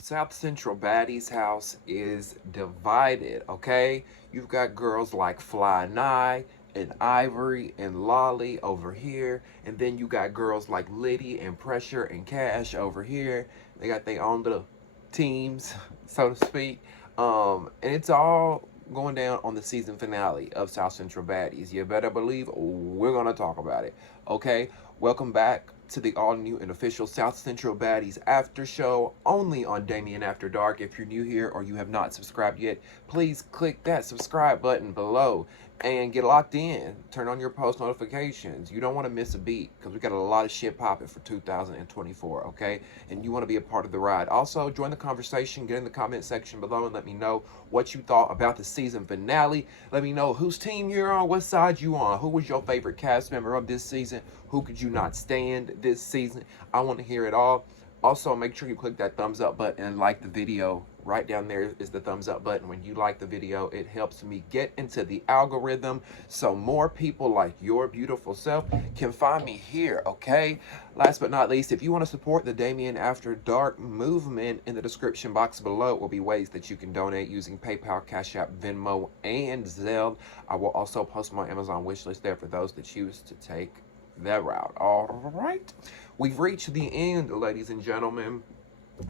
South Central Baddies house is divided, okay? You've got girls like Fly Nye and Ivory and Lolly over here, and then you got girls like Liddy and Pressure and Cash over here. They got their own little teams, so to speak. And it's all going down on the season finale of South Central Baddies. You better believe we're gonna talk about it. Okay, welcome back to the all-new and official South Central Baddies Aftershow, only on Damien After Dark. If you're new here or you have not subscribed yet, please click that subscribe button below and get locked in. Turn on your post notifications. You don't want to miss a beat because we got a lot of shit popping for 2024, okay? And you want to be a part of the ride. Also, join the conversation. Get in the comment section below and let me know what you thought about the season finale. Let me know whose team you're on, what side you on. Who was your favorite cast member of this season? Who could you not stand this season? I want to hear it all. Also, make sure you click that thumbs up button and like the video. Right down there is the thumbs up button. When you like the video, it helps me get into the algorithm so more people like your beautiful self can find me here, okay? Last but not least, if you want to support the Damien After Dark movement, in the description box below will be ways that you can donate using PayPal, Cash App, Venmo, and Zelle. I will also post my Amazon wishlist there for those that choose to take that route. All right, we've reached the end, ladies and gentlemen,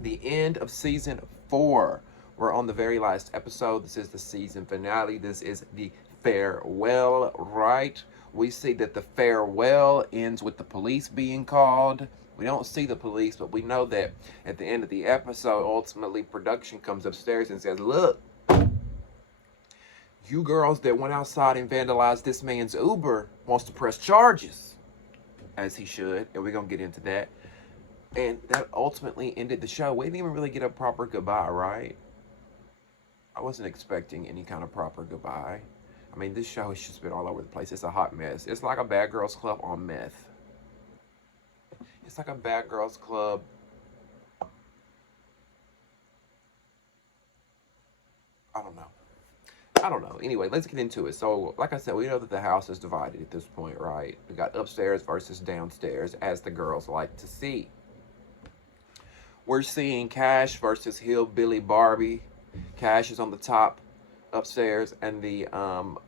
the end of season 4. We're on the very last episode. This is the season finale. This is the farewell, right? We see that the farewell ends with the police being called. We don't see the police, but we know that at the end of the episode, ultimately production comes upstairs and says, look, you girls that went outside and vandalized this man's Uber wants to press charges, as he should, and we're gonna get into that. And that ultimately ended the show. We didn't even really get a proper goodbye, right? I wasn't expecting any kind of proper goodbye. I mean, this show has just been all over the place. It's a hot mess. It's like a Bad Girls Club on meth. It's like a Bad Girls Club. I don't know. Anyway, let's get into it. So, like I said, we know that the house is divided at this point, right? We got upstairs versus downstairs, as the girls like to see. We're seeing Cash versus Hillbilly Barbie. Cash is on the top upstairs and the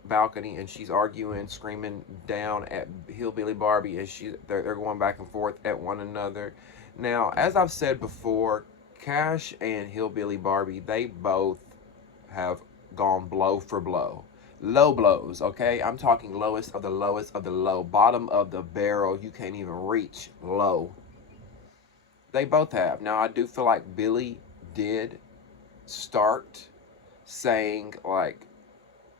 balcony, and she's arguing, screaming down at Hillbilly Barbie as they're going back and forth at one another. Now, as I've said before, Cash and Hillbilly Barbie, they both have gone blow for blow. Low blows, okay? I'm talking lowest of the lowest of the low. Bottom of the barrel. You can't even reach low. They both have. Now, I do feel like Billy did start saying, like,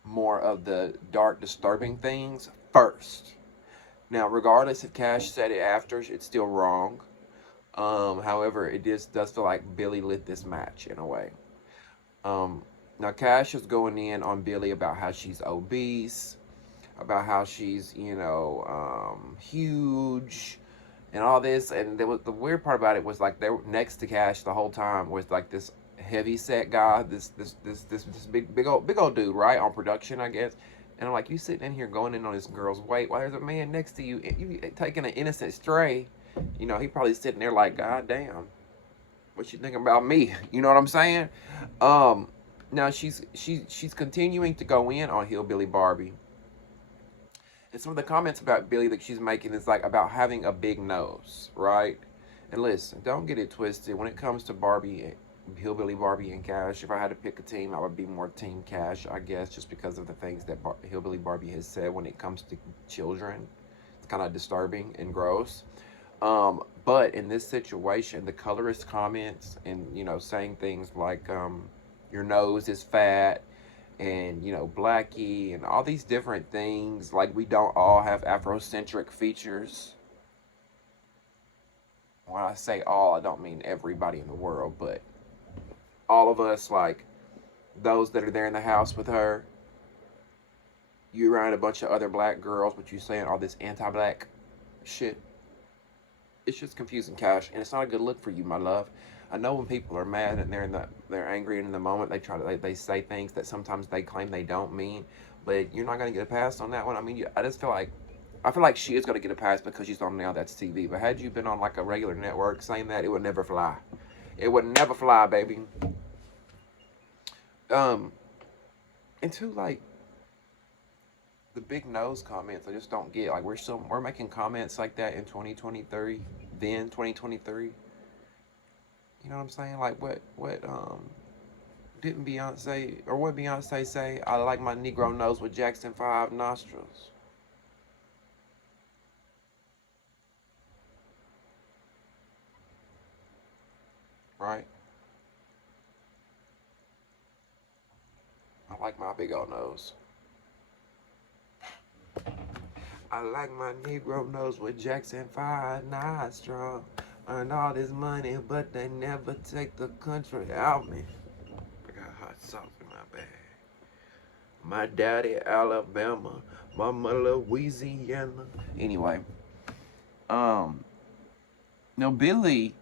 more of the dark, disturbing things first. Now, regardless if Cash said it after, it's still wrong. However, it does feel like Billy lit this match in a way. Now, Cash is going in on Billy about how she's obese, about how she's, huge, and all this. And there was, the weird part about it was, like, they were next to Cash the whole time was, like, this heavy set guy, this big old dude, right, on production, I guess. And I'm like, you sitting in here going in on this girl's weight while there's a man next to you, you taking an innocent stray. He probably sitting there like, God damn, what you thinking about me? You know what I'm saying? Now she's continuing to go in on Hillbilly Barbie. And some of the comments about Billy that she's making is like about having a big nose, right? And listen, don't get it twisted. When it comes to Barbie, Hillbilly Barbie and Cash, if I had to pick a team, I would be more Team Cash, I guess, just because of the things that Hillbilly Barbie has said when it comes to children. It's kind of disturbing and gross. But in this situation, the colorist comments and, saying things like, your nose is fat, and, Blackie, and all these different things, like we don't all have Afrocentric features. When I say all, I don't mean everybody in the world, but all of us, like those that are there in the house with her, you around a bunch of other black girls, but you saying all this anti-black shit. It's just confusing, Cash, and it's not a good look for you, my love. I know when people are mad and they're angry, and in the moment they say things that sometimes they claim they don't mean, but you're not gonna get a pass on that one. I mean, I just feel like I feel like she is going to get a pass because she's on NowThatsTv. But had you been on like a regular network saying that, it would never fly. It would never fly, baby. And two, like, the big nose comments, I just don't get. Like, we're making comments like that in 2023, then 2023. You know what I'm saying? Like, didn't Beyonce, or what Beyonce say? I like my Negro nose with Jackson 5 nostrils. Right? I like my big old nose. I like my Negro nose with Jackson 5 nostrils. Earn all this money, but they never take the country out me. I got hot sauce in my bag. My daddy Alabama, mama Louisiana. Anyway, now Billy,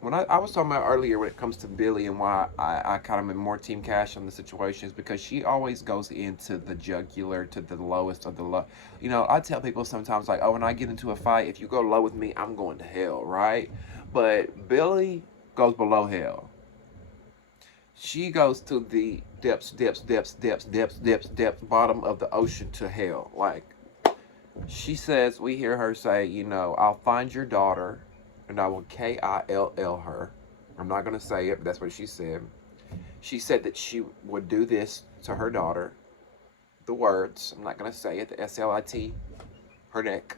when I was talking about earlier when it comes to Billy and why I kind of am more Team Cash on the situation is because she always goes into the jugular to the lowest of the low. You know, I tell people sometimes like, oh, when I get into a fight, if you go low with me, I'm going to hell, right? But Billy goes below hell. She goes to the depths, bottom of the ocean to hell. Like, she says, we hear her say, you know, I'll find your daughter and I will kill her. I'm not going to say it, but that's what she said. She said that she would do this to her daughter. The words, I'm not going to say it, the SLIT, her neck.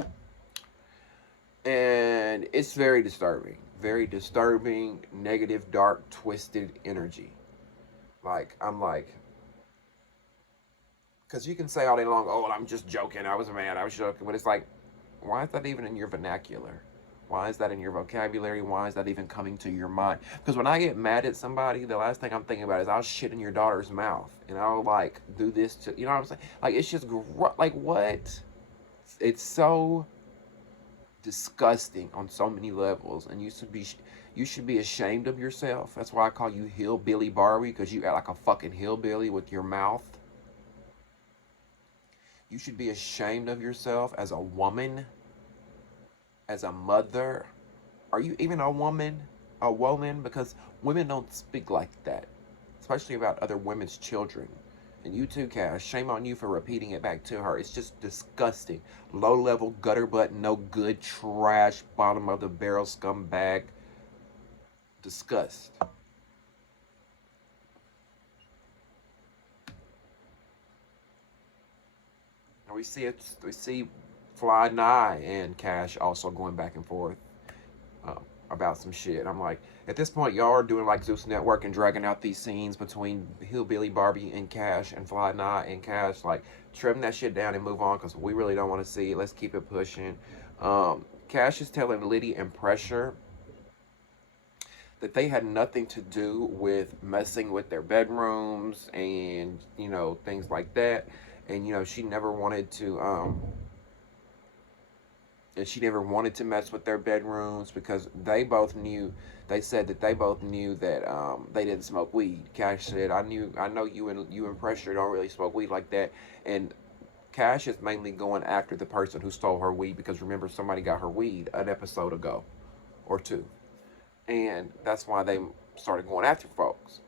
And it's very disturbing. Very disturbing, negative, dark, twisted energy. Like, I'm like, because you can say all day long, oh, I'm just joking, I was mad, I was joking. But it's like, why is that even in your vernacular? Why is that in your vocabulary? Why is that even coming to your mind? Because when I get mad at somebody, the last thing I'm thinking about is I'll shit in your daughter's mouth. And I'll, like, do this to, you know what I'm saying? Like, it's just, like, what? It's so disgusting on so many levels. And you should be ashamed of yourself. That's why I call you Hillbilly Barbie, because you act like a fucking hillbilly with your mouth. You should be ashamed of yourself as a woman, as a mother. Are you even a woman? A woman? Because women don't speak like that, especially about other women's children. And you too, Cash, shame on you for repeating it back to her. It's just disgusting. Low-level, gutter butt, no good, trash, bottom of the barrel scumbag. Disgust. We see Fly Nye and Cash also going back and forth about some shit. I'm like, at this point, y'all are doing like Zeus Network and dragging out these scenes between Hillbilly Barbie and Cash and Fly Nye and Cash. Like, trim that shit down and move on because we really don't want to see it. Let's keep it pushing. Cash is telling Liddy and Pressure that they had nothing to do with messing with their bedrooms and, you know, things like that. And, you know, she never wanted to, mess with their bedrooms because they both knew, they said that they both knew that they didn't smoke weed. Cash said, I know you and Pressure don't really smoke weed like that. And Cash is mainly going after the person who stole her weed because remember, somebody got her weed an episode ago or two. And that's why they started going after folks.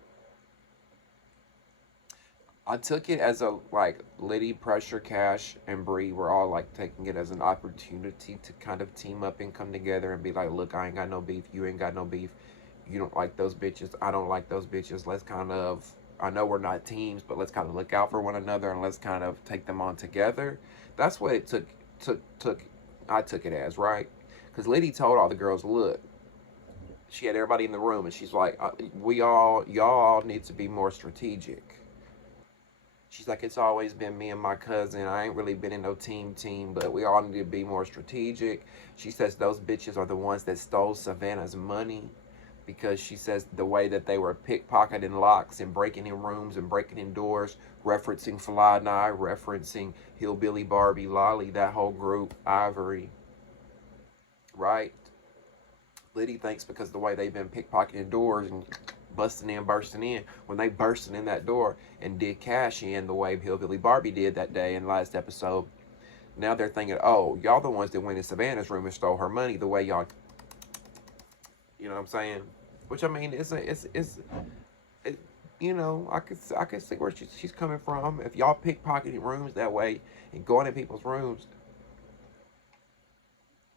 I took it as a, like, Liddy, Pressure, Cash, and Bree were all, like, taking it as an opportunity to kind of team up and come together and be like, look, I ain't got no beef, you ain't got no beef, you don't like those bitches, I don't like those bitches, let's kind of, I know we're not teams, but let's kind of look out for one another and let's kind of take them on together. That's what it I took it as, right? Because Liddy told all the girls, look, she had everybody in the room and she's like, y'all need to be more strategic. She's like, it's always been me and my cousin. I ain't really been in no team, but we all need to be more strategic. She says those bitches are the ones that stole Savannah's money because she says the way that they were pickpocketing locks and breaking in rooms and breaking in doors, referencing Fly Nye, referencing Hillbilly Barbie, Lolly, that whole group, Ivory, right? Liddy thinks because the way they've been pickpocketing doors and bursting in, when they bursted in that door and did cash in the way Hillbilly Barbie did that day in last episode, Now they're thinking, oh, y'all the ones that went in Savannah's room and stole her money the way y'all, you know what I'm saying? Which, I mean, it, you know, I can see where she's coming from. If y'all pickpocketing rooms that way and going in people's rooms,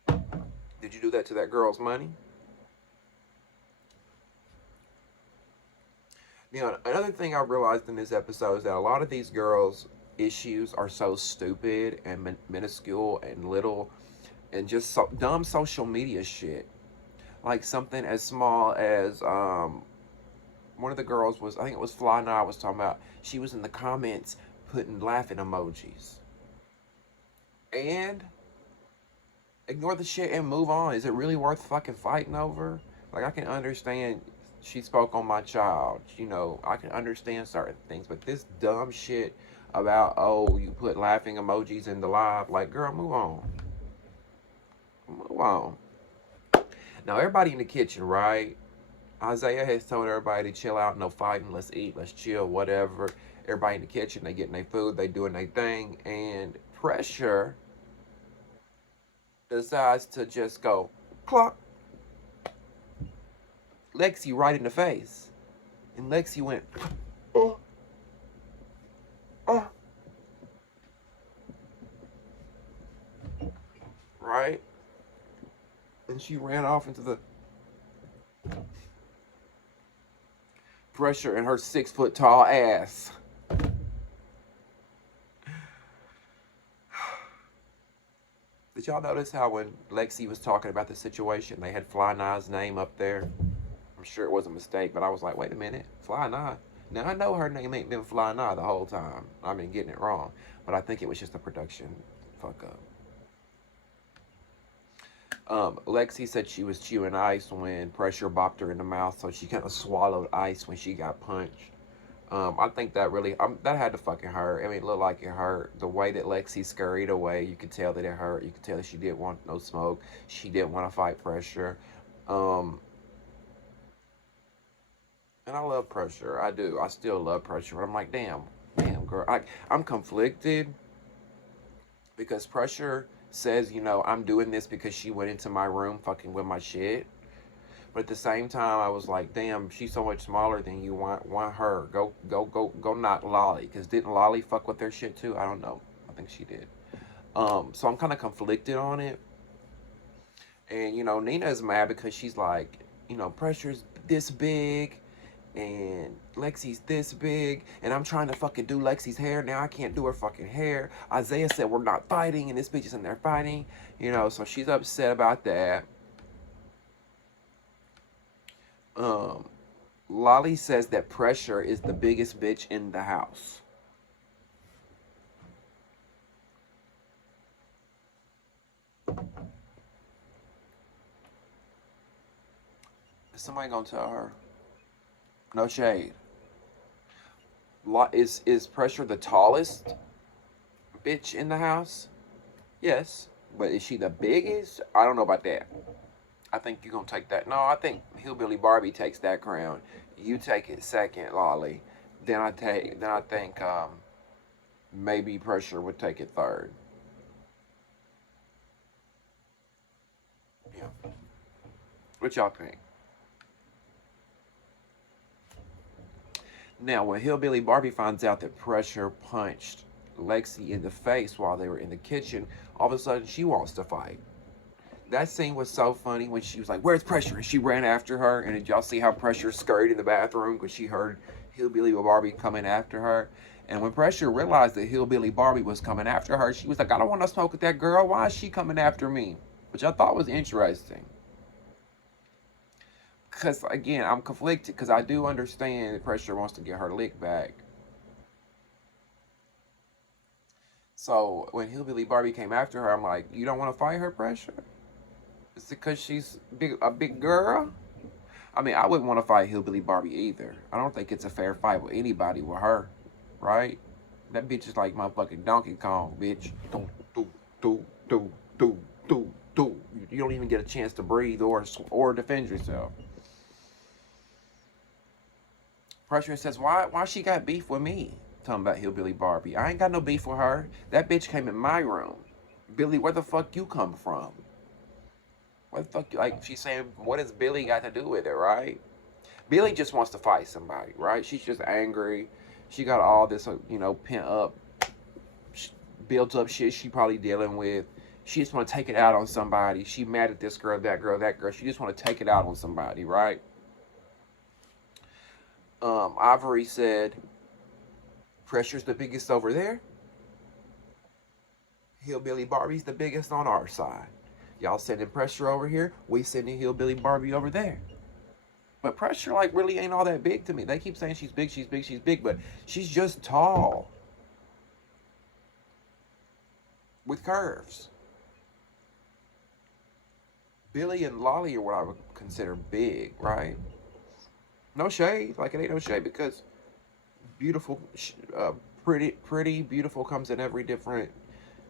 did you do that to that girl's money? You know, another thing I realized in this episode is that a lot of these girls' issues are so stupid and minuscule and little and just so dumb social media shit. Like something as small as one of the girls was, I think it was Fly Now I was talking about, she was in the comments putting laughing emojis. And ignore the shit and move on. Is it really worth fucking fighting over? Like, I can understand she spoke on my child. You know, I can understand certain things. But this dumb shit about, oh, you put laughing emojis in the live. Like, girl, move on. Move on. Now, everybody in the kitchen, right? Isaiah has told everybody to chill out, no fighting, let's eat, let's chill, whatever. Everybody in the kitchen, they getting their food, they doing their thing. And Pressure decides to just go, clock, Lexi right in the face. And Lexi went, oh, oh. Right? And she ran off into the Pressure and her 6 foot tall ass. Did y'all notice how when Lexi was talking about the situation, they had Fly Nye's name up there? I'm sure it was a mistake, but I was like, wait a minute, Fly Nye. Now, I know her name ain't been Fly Nye the whole time. I've been getting it wrong. But I think it was just a production fuck up. Lexi said she was chewing ice when Pressure bopped her in the mouth, so she kind of swallowed ice when she got punched. I think that really, that had to fucking hurt. I mean, it looked like it hurt. The way that Lexi scurried away, you could tell that it hurt. You could tell that she didn't want no smoke. She didn't want to fight Pressure. And I love Pressure. I do. I still love Pressure. But I'm like, damn, girl. I'm conflicted because Pressure says, you know, I'm doing this because she went into my room fucking with my shit. But at the same time, I was like, damn, she's so much smaller than you. Want her. Go knock Lolly. Because didn't Lolly fuck with their shit too? I don't know. I think she did. So I'm kind of conflicted on it. And, you know, Nina is mad because she's like, you know, Pressure's this big. And Lexi's this big. And I'm trying to fucking do Lexi's hair. Now I can't do her fucking hair. Isaiah said we're not fighting. And this bitch is in there fighting. You know, so she's upset about that. Lolly says that Pressure is the biggest bitch in the house. Is somebody gonna tell her? No shade. Is Pressure the tallest bitch in the house? Yes. But is she the biggest? I don't know about that. I think you're gonna take that. No, I think Hillbilly Barbie takes that crown. You take it second, Lolly. Then I think maybe Pressure would take it third. Yeah. What y'all think? Now, when Hillbilly Barbie finds out that Pressure punched Lexi in the face while they were in the kitchen, all of a sudden she wants to fight. That scene was so funny when she was like, where's Pressure? And she ran after her. And did y'all see how Pressure scurried in the bathroom because she heard Hillbilly Barbie coming after her? And when Pressure realized that Hillbilly Barbie was coming after her, she was like, I don't want to smoke with that girl. Why is she coming after me? Which I thought was interesting. Because, again, I'm conflicted because I do understand that Pressure wants to get her lick back. So when Hillbilly Barbie came after her, I'm like, you don't want to fight her, Pressure? Is it because she's a big girl? I mean, I wouldn't want to fight Hillbilly Barbie either. I don't think it's a fair fight with anybody with her, right? That bitch is like motherfucking Donkey Kong, bitch. You don't even get a chance to breathe or defend yourself. Pressure says, why she got beef with me? Talking about Hillbilly Barbie. I ain't got no beef with her. That bitch came in my room. Billy, where the fuck you come from? What the fuck? Like, she's saying, what has Billy got to do with it, right? Billy just wants to fight somebody, right? She's just angry. She got all this, pent up, built up shit she probably dealing with. She just want to take it out on somebody. She mad at this girl, that girl, that girl. She just want to take it out on somebody, right? Ivory said, pressure's the biggest over there. Hillbilly Barbie's the biggest on our side. Y'all sending pressure over here. We sending Hillbilly Barbie over there. But pressure, like, really ain't all that big to me. They keep saying she's big, she's big, she's big, but she's just tall. With curves. Billy and Lolly are what I would consider big, right? No shade. Like, it ain't no shade because beautiful, pretty, beautiful comes in every different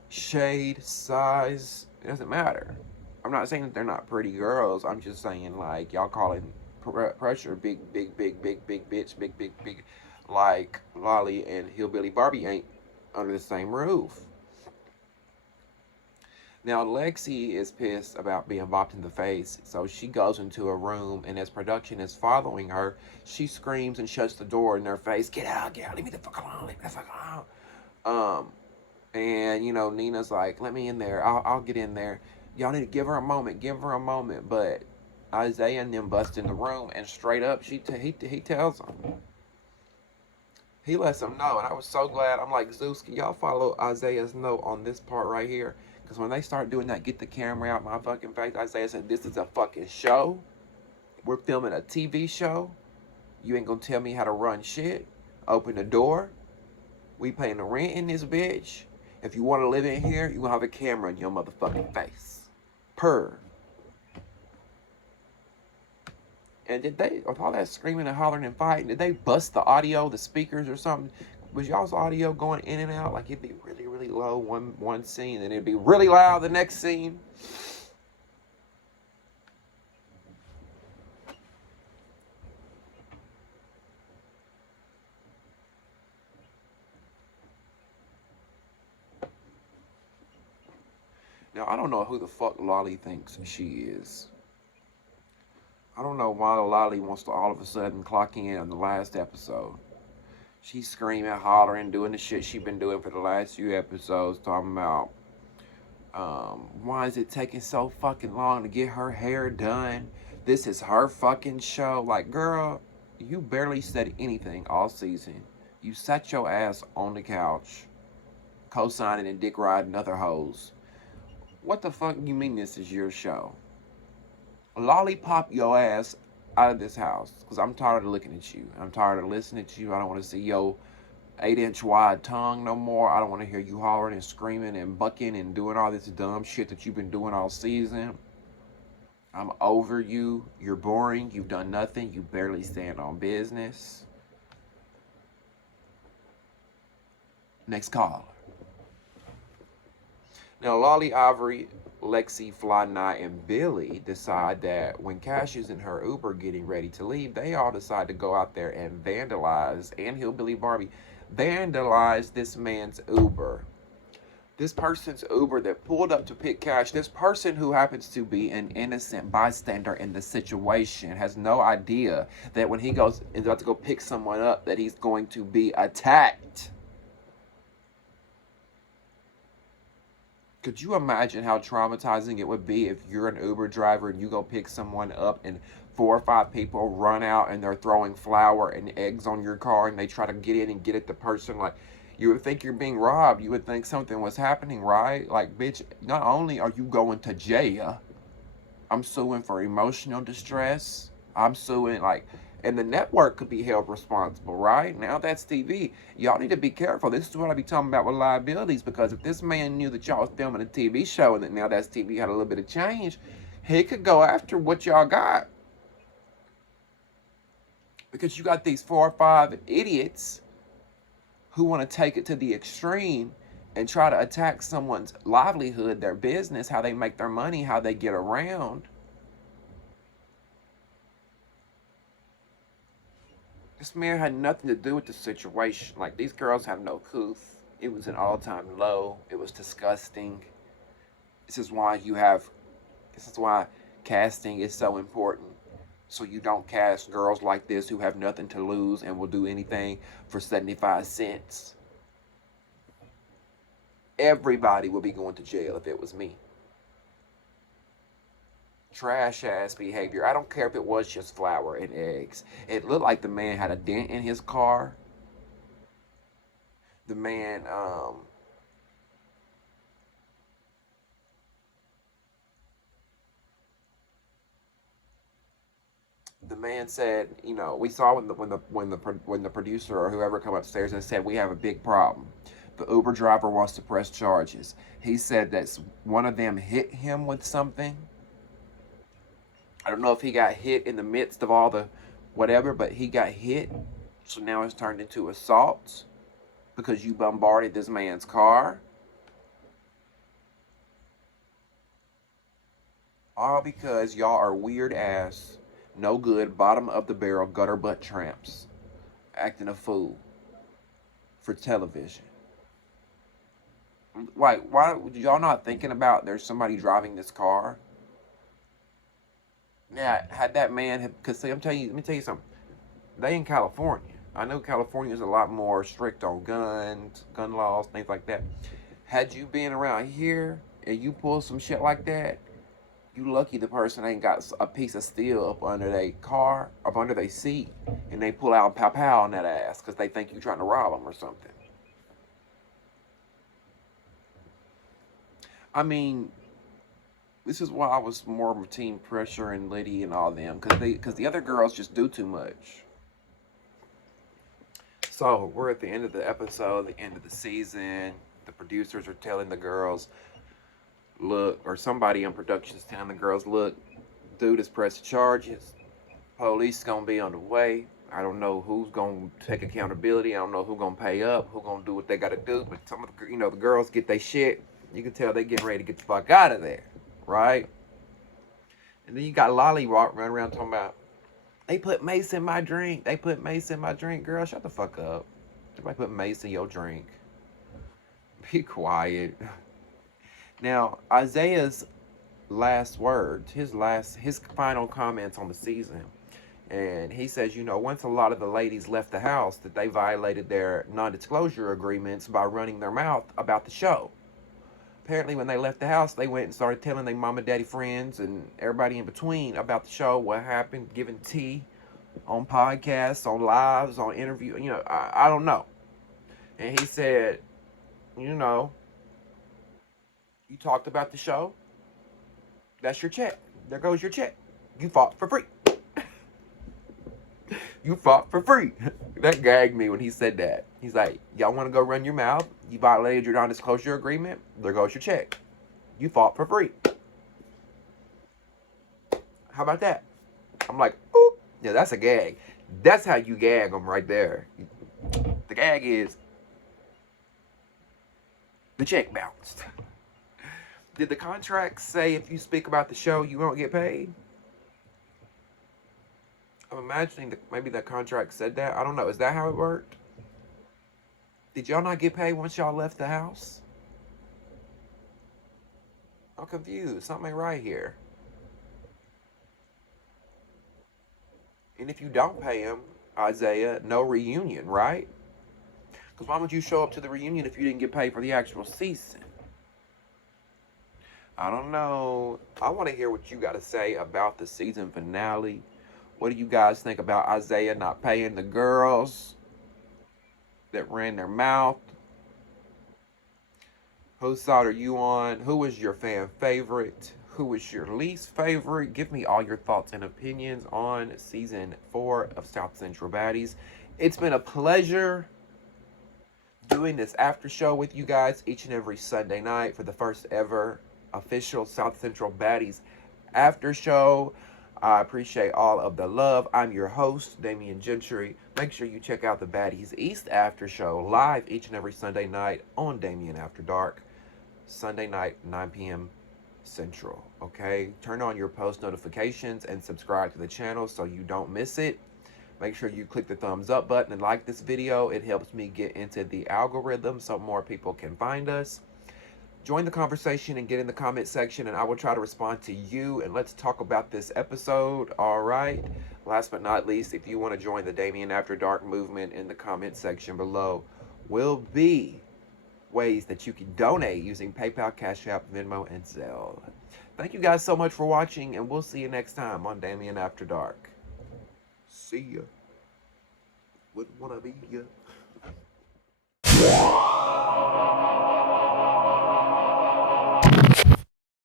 shade, size. It doesn't matter. I'm not saying that they're not pretty girls. I'm just saying, like, y'all calling pressure big bitch, big. Like, Lolly and Hillbilly Barbie ain't under the same roof. Now, Lexi is pissed about being bopped in the face, so she goes into a room, and as production is following her, she screams and shuts the door in their face. Get out, leave me the fuck alone, leave me the fuck alone. And, Nina's like, let me in there, I'll get in there. Y'all need to give her a moment, but Isaiah and them bust in the room, and straight up, he tells them. He lets them know, and I was so glad. I'm like, Zeus, can y'all follow Isaiah's note on this part right here? Because when they start doing that, get the camera out my fucking face, Isaiah said, this is a fucking show. We're filming a TV show. You ain't gonna tell me how to run shit. Open the door. We paying the rent in this bitch. If you want to live in here, you gonna have a camera in your motherfucking face. Purr. And did they, with all that screaming and hollering and fighting, did they bust the audio, the speakers or something? Was y'all's audio going in and out? Like, it'd be really, really low one scene, and it'd be really loud the next scene? Now, I don't know who the fuck Lolly thinks she is. I don't know why Lolly wants to all of a sudden clock in on the last episode. She's screaming, hollering, doing the shit she's been doing for the last few episodes, talking about, why is it taking so fucking long to get her hair done? This is her fucking show. Like, girl, you barely said anything all season. You sat your ass on the couch, co-signing and dick riding other hoes. What the fuck you mean this is your show? Lollipop your ass out of this house, because I'm tired of looking at you. I'm tired of listening to you. I don't want to see your 8-inch wide tongue no more. I don't want to hear you hollering and screaming and bucking and doing all this dumb shit that you've been doing all season. I'm over you. You're boring. You've done nothing. You barely stand on business. Next caller. Now, Lolly, Ivory, Lexi, Fly Night, and Billy decide that when Cash is in her Uber getting ready to leave, they all decide to go out there and vandalize, and Hillbilly Barbie vandalize this man's Uber. This person's Uber that pulled up to pick Cash, this person who happens to be an innocent bystander in the situation, has no idea that when he goes is about to go pick someone up, that he's going to be attacked. Could you imagine how traumatizing it would be if you're an Uber driver and you go pick someone up and 4 or 5 people run out and they're throwing flour and eggs on your car and they try to get in and get at the person? Like, you would think you're being robbed. You would think something was happening, right? Like, bitch, not only are you going to jail, I'm suing for emotional distress. I'm suing, like, and the network could be held responsible, right? Now that's TV. Y'all need to be careful. This is what I be talking about with liabilities, because if this man knew that y'all was filming a TV show and that Now That's TV had a little bit of change, he could go after what y'all got. Because you got these 4 or 5 idiots who want to take it to the extreme and try to attack someone's livelihood, their business, how they make their money, how they get around. This man had nothing to do with the situation. Like, these girls have no couth. It was an all-time low. It was disgusting. This is why you have, this is why casting is so important. So you don't cast girls like this who have nothing to lose and will do anything for 75 cents. Everybody would be going to jail if it was me. Trash ass behavior. I don't care if it was just flour and eggs. It looked like the man had a dent in his car. The man, said, you know, we saw when the producer or whoever come upstairs and said we have a big problem. The Uber driver wants to press charges. He said that one of them hit him with something. I don't know if he got hit in the midst of all the whatever, but he got hit. So now it's turned into assault because you bombarded this man's car. All because y'all are weird ass, no good, bottom of the barrel, gutter butt tramps acting a fool for television. Like, why y'all not thinking about there's somebody driving this car? Yeah, had that man, because let me tell you something. They in California. I know California is a lot more strict on guns, gun laws, things like that. Had you been around here and you pull some shit like that, you lucky the person ain't got a piece of steel up under their car, up under their seat, and they pull out pow pow on that ass because they think you trying to rob them or something. I mean, this is why I was more of Team Pressure and Liddy and all them, because the other girls just do too much. So we're at the end of the episode, the end of the season. The producers are telling the girls, look, or somebody on production is telling the girls, look, dude is pressing charges. Police is gonna be on the way. I don't know who's gonna take accountability. I don't know who's gonna pay up, who's gonna do what they gotta do. But some of the, the girls get their shit. You can tell they getting ready to get the fuck out of there, right? And then you got Lolly running around talking about, they put mace in my drink. They put mace in my drink. Girl, shut the fuck up. Somebody put mace in your drink. Be quiet. Now, Isaiah's last words, his final comments on the season. And he says, once a lot of the ladies left the house, that they violated their non-disclosure agreements by running their mouth about the show. Apparently, when they left the house, they went and started telling their mama, daddy, friends, and everybody in between about the show, what happened, giving tea on podcasts, on lives, on interview. I don't know. And he said, you talked about the show. That's your check. There goes your check. You fought for free. You fought for free. That gagged me when he said that. He's like, y'all want to go run your mouth? You violated your non-disclosure agreement? There goes your check. You fought for free. How about that? I'm like, oop. Yeah, that's a gag. That's how you gag them right there. The gag is the check bounced. Did the contract say if you speak about the show, you won't get paid? I'm imagining that maybe that contract said that. I don't know. Is that how it worked? Did y'all not get paid once y'all left the house? I'm confused. Something ain't right here. And if you don't pay him, Isaiah, no reunion, right? Because why would you show up to the reunion if you didn't get paid for the actual season? I don't know. I want to hear what you got to say about the season finale. What do you guys think about Isaiah not paying the girls that ran their mouth? Whose side are you on? Who is your fan favorite? Who is your least favorite? Give me all your thoughts and opinions on season 4 of South Central Baddies. It's been a pleasure doing this after show with you guys each and every Sunday night for the first ever official South Central Baddies after show. I appreciate all of the love. I'm your host, Damieon Gentry. Make sure you check out the Baddies East After Show live each and every Sunday night on Damieon After Dark. Sunday night, 9 p.m. Central. Okay? Turn on your post notifications and subscribe to the channel so you don't miss it. Make sure you click the thumbs up button and like this video. It helps me get into the algorithm so more people can find us. Join the conversation and get in the comment section, and I will try to respond to you. And let's talk about this episode. All right. Last but not least, if you want to join the Damien After Dark movement, in the comment section below will be ways that you can donate using PayPal, Cash App, Venmo, and Zelle. Thank you guys so much for watching, and we'll see you next time on Damien After Dark. See ya. Wouldn't wanna be ya.